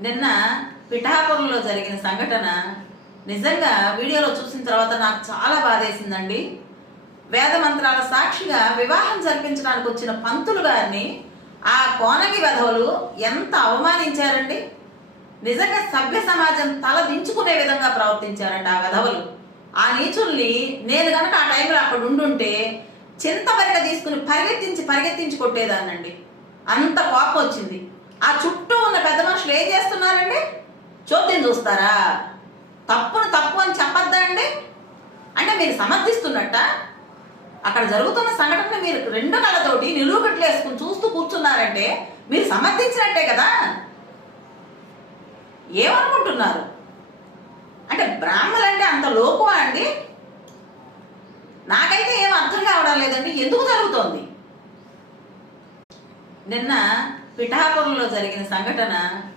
నిన్న పిఠాపురంలో జరిగిన సంఘటన నిజంగా వీడియోలో చూసిన తర్వాత నాకు చాలా బాధేసిందండి. వేద మంత్రాల సాక్షిగా వివాహం జరిపించడానికి వచ్చిన పంతులు గారిని ఆ కోనగి వెధవలు ఎంత అవమానించారండి. నిజంగా సభ్య సమాజం తల దించుకునే విధంగా ప్రవర్తించారండి ఆ వెధవలు. ఆ నీచుల్ని నేను గనక ఆ టైంలో అక్కడ ఉండుంటే చింతవరక తీసుకుని పరిగెత్తించి కొట్టేదాన్నండి. అంత కోపం వచ్చింది. ఆ చుట్టూ ఉన్న పెద్ద మనుషులు ఏం చేస్తున్నారండి? చోద్యం చూస్తారా? తప్పును తప్పు అని చెప్పద్దా అండి? అంటే మీరు సమర్థిస్తున్నట్ట? అక్కడ జరుగుతున్న సంఘటన మీరు రెండు కళ్ళతోటి నిలువుగట్లు వేసుకుని చూస్తూ కూర్చున్నారంటే మీరు సమర్థించినట్టే కదా. ఏమనుకుంటున్నారు? అంటే బ్రాహ్మణులు అంటే అంత లోకువా అండి? నాకైతే ఏం అర్థం కావడం లేదండి. ఎందుకు జరుగుతోంది? నిన్న పిఠాపురంలో జరిగిన సంఘటన